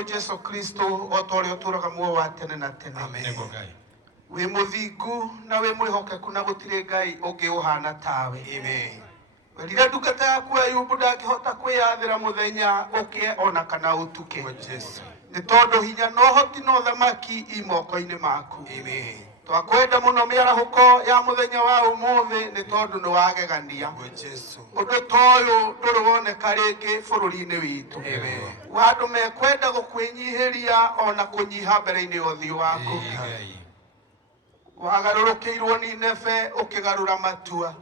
uyu Jesu Kristo otore oturaga muo wa tene na tene. Amen. We muthingu na we mwihokeku na gutire ngai ungi uhana tawe. Amen. Rira ndungata yaku Ayubu ndakihota kwiyathira muthenya ukie ona kana utuke. Jesu. Ni tondu hinya no hoti no thamaki imoko-ini maku. Amen. Twakwenda muno miarahuko ya muthenya wa umuthi ni tondu ni wagegania. Jesu. Undu toyo nduri woneka ringi bururi-ini witu. Amen. Wandu mekwenda gukwinyihiria ona kunyiha mbere-ini uthio waku. Wagarurukiirwo ni nebe ukigarura matua.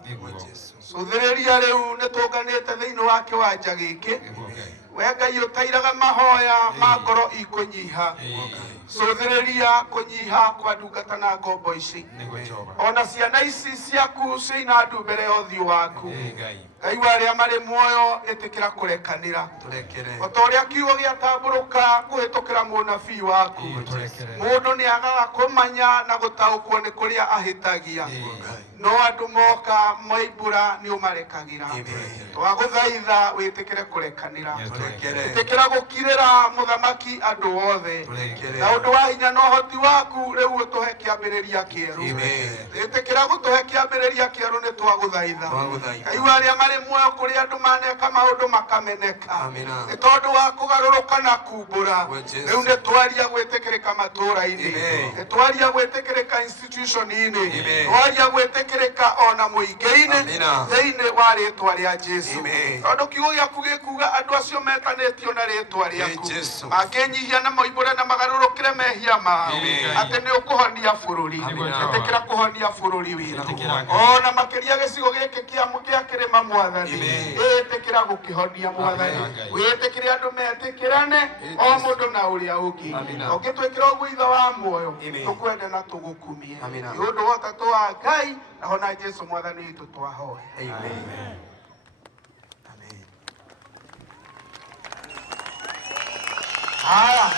Cuthiriria riu nitunganite thiini wa kiwanja giki. We Ngai utairaga mahoya ma ngoro ikunyiha. Cuthiriria kunyiha kwa ndungata na ngombo ici. Ona ciana ici ciaku ciina ndu mbere ya uthio waku. Ngai waria mari muoyo itikira kurekanira. Otoria kiugo giatamburuka kuhitukira munabii waku. Mundu ni agaga kumanya na gutaukwo ni kuria ahitagia. No andu moka moimbura ni umarekagira. Twaguthaitha witikire kurekanira. Witikira gukirira muthamaki andu othe. Na undu wa hinya no hoti waku riu utuhe kiambiriria kieru. Witikira gutuhe kiambiriria kieru ni twaguthaitha. Ngai waria mari muoyo kuri andu maneka maundu makameneka. Ni tondu wa kugaruruka na kumbura. Riu ni twaria gwitikirika matura-ini. Ni twaria gwitikirika institution-ini. Twaria gwitikirika ona muingi-ini thiini wa ritwa ria Jesu. Tondu kiugo giaku gikuga andu acio metanitio na ritwa riaku makinyihia na moimbure na magarurukire mehia mao ati ni ukuhonia bururi. Itikira kuhonia bururi witu ona makiria gicigo giki kia kirima Mwathani. Itikira gukihonia Mwathani. Witikire andu metikirane o mundu na uria ungi. Ugitwikira uguo itha wa muoyo tukwende na tugukumie. Ni undu wa tatu wa Ngai na hona Jesu Mwathani witu twahoya. Amen. Haya.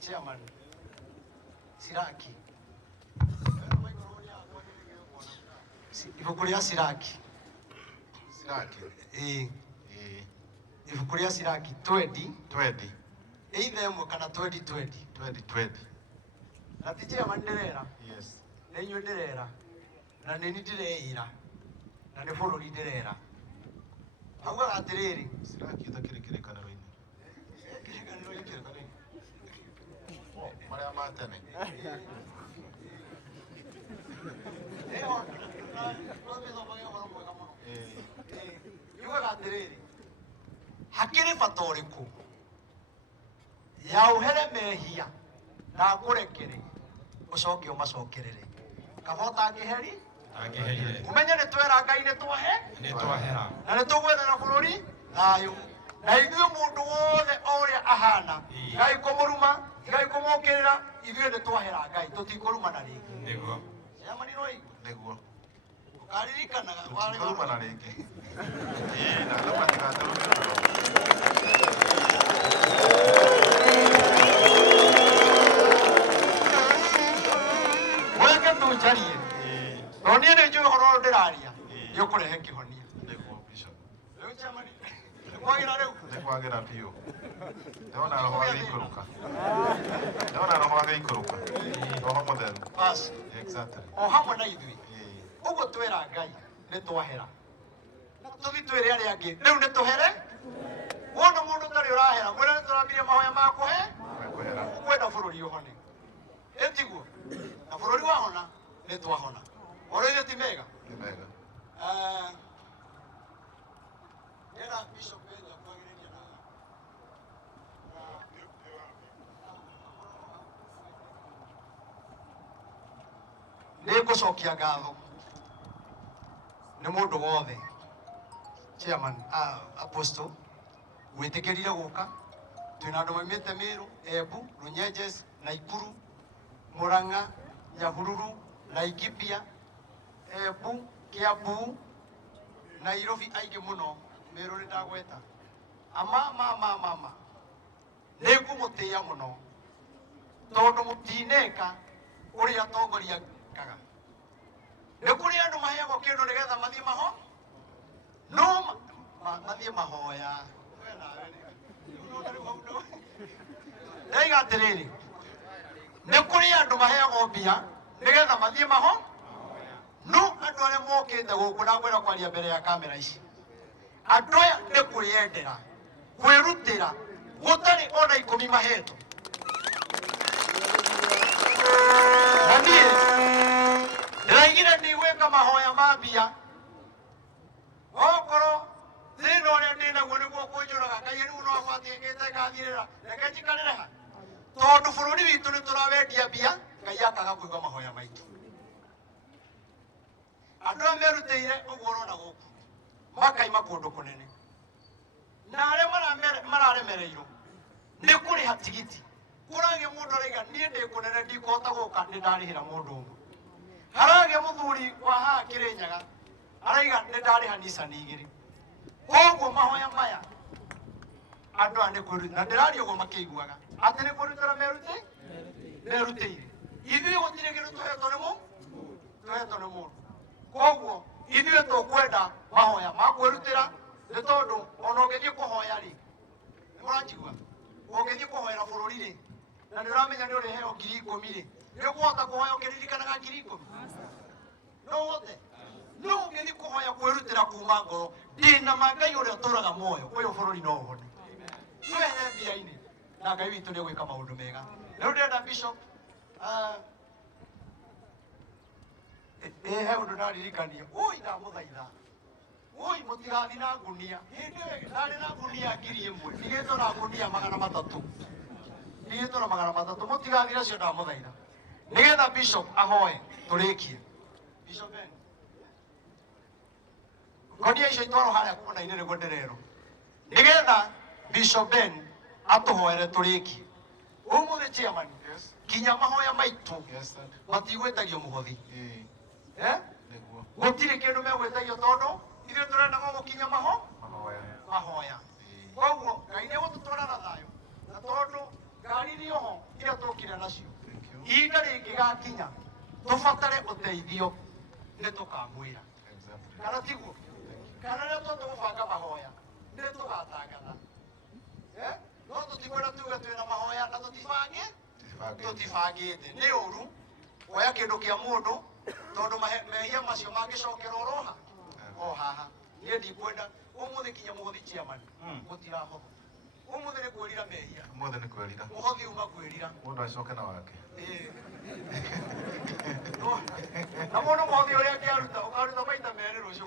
Chairman Siraki. Ibuku ria Siraki. Ibuku ria Siraki 20. Either ĩmwe kana 20. Na ti chairman ndirera. Yes. Na inyu ndirera. Na nini ndireira. Na ni bururi ndirera. Auga atiriri. Siraki itakirikirikana wini. Maria matene. Yuga atiriri. Hakiri bata uriku ya uhere mehia na kurekere ucoke umacokerere kabota angiheri umenye ni twera Ngai ni twahera na ni tugwethera bururi thayu na ithuĩ mundu wothe uria ahana Ngai kumuruma Ngai kumukirira ithuĩ ni twahera Ngai tutikurumana ringi niguo yamani roi Niguo ukaririkanaga wale kurumana ringi na ndapatikana tujarie no ni ni njui horo ndiraria yukurehe kihonia niguo bishop riu chamani kwagira riu nikwagira piu ndona roho agikuruka roho mutheru bas exactly o hamwe na ithui uguo twera Ngai ni twahera tuthi twire aria angi riu ni tuhere wona mundu tari urahera mwira turambirie mahoya makuhe kwenda bururi uhone etiguo na bururi wahona ni twahona ore ti mega era bishop enda kwagiriria na ni gucokia ngatho ni mundu wothe chairman apostle witikirire guka twina andu maimite Miru, Embu, Runyenjes, Naikuru, Murang'a, Nyahururu, Laikipia, Embu, Kiambu, Nairobi aingi muno Miru ni ndagweta ama ni ngumutia muno tondu mutineka uria atongoria kaga ni kuri andu maheagwo mathie maho no mathie mahoya ndaiga atiriri nĩ kũrĩ andũ maheagwo mbia nĩgetha mathie maho no andũ arĩa mokĩte gũkũ na ngwĩra kwaria mbere ya kamera ici andũ aya nĩ kwĩyendera kwĩrutĩra gũtarĩ ona ikũmi mahetwo na niĩ ndĩraigire ndigwĩka mahoya ma mbia okorwo thĩna ũrĩa ndĩnaguo nĩguo kũnjũraga Ngai rĩu no abatĩkĩte ngathirĩra reke njikarĩre ha tondũ bũrũri witũ nĩ tũrawendia mbia Ngai akaga kũigua mahoya maitũ andũ arĩa merutĩire ũguo ũrona gũkũ makaima kũndũ kũnene na arĩa mararemereirwo nĩ kũrĩha tigiti kũragĩa mũndũ araiga niĩ ndĩ kũnene ndikũhota gũka nĩ ndarĩhĩra mũndũ ũmwe haragĩa mũthuri wa haha Kĩrĩnyaga araiga nĩ ndarĩha nicani 2 koguo mahoya maya andũ aya nĩ kwĩrutĩra na ndĩraria ũguo makĩiguaga atĩ nĩ kwĩrutĩra merutĩire ithuĩ gũtirĩ kĩndũ tũhetwo nĩ mũndũ koguo ithuĩ tũkwenda mahoya ma kwĩrutĩra nĩ tondũ ona ũngĩthiĩ kũhoya rĩ nĩ mũranjigua ũngĩthiĩ kũhoera bũrũri rĩ na nĩ ũramenya nĩ ũrĩheo 10,000 rĩ nĩ ũkũhota kũhoya ũkĩririkanaga 10,000 no ũhote no ũngĩthiĩ kũhoya kwĩrutĩra kuma ngoro ndĩna ma Ngai ũrĩa ũtũraga muoyo ũyũ bũrũri no ũhone twehe mbia-inĩ na Ngai witũ nĩ ũgwĩka maũndũ mega rĩu ndĩrenda Bishop he ũndũ ndaririkania ndamũthaitha mũtigathi na ngunia hĩndĩ ĩyo ndarĩ na ngunia 1,000 ndigĩtwo na ngunia 300 ndigĩtwo na 300 mũtigathi nacio ndamũthaitha nĩgetha Bishop ahoe tũrĩkie Bishop Ben ngonia icio itwarwo harĩa kũna-inĩ nĩguo ndĩrerwo nĩgetha Bishop Ben atũhoere tũrĩkie ũmũthĩ chairman kinya mahoya maitũ matigwĩtagio mũhothi gũtirĩ kĩndũ megwĩtagio tondũ ithuĩ tũrenda gũgũkinya mahoya koguo Ngai nĩ gũtũtwara na thayũ na tondũ ngari nĩ oho iria tũkire nacio ihinda rĩngĩgakinya tũbatare ũteithio nĩ tũkamwĩra kana tiguo kana rĩrĩa tũgũbanga mahoya nĩ tũgatangatha no tũtikwenda tuge twĩna mahoya na tũtibangĩte nĩ ũru kuoya kĩndũ kĩa mũndũ tondũ mehia macio mangĩcokera o haha niĩ ndikwenda ũmũthĩ kinya mũhothi chairman gũtirahothwo ũmũthĩ nĩ kwĩrira mehia mũhothi uma kwĩrira mũndũ acoke na wake na mũndũ mũhothi ũrĩa angĩaruta ũkaruta maita merĩ rũciũ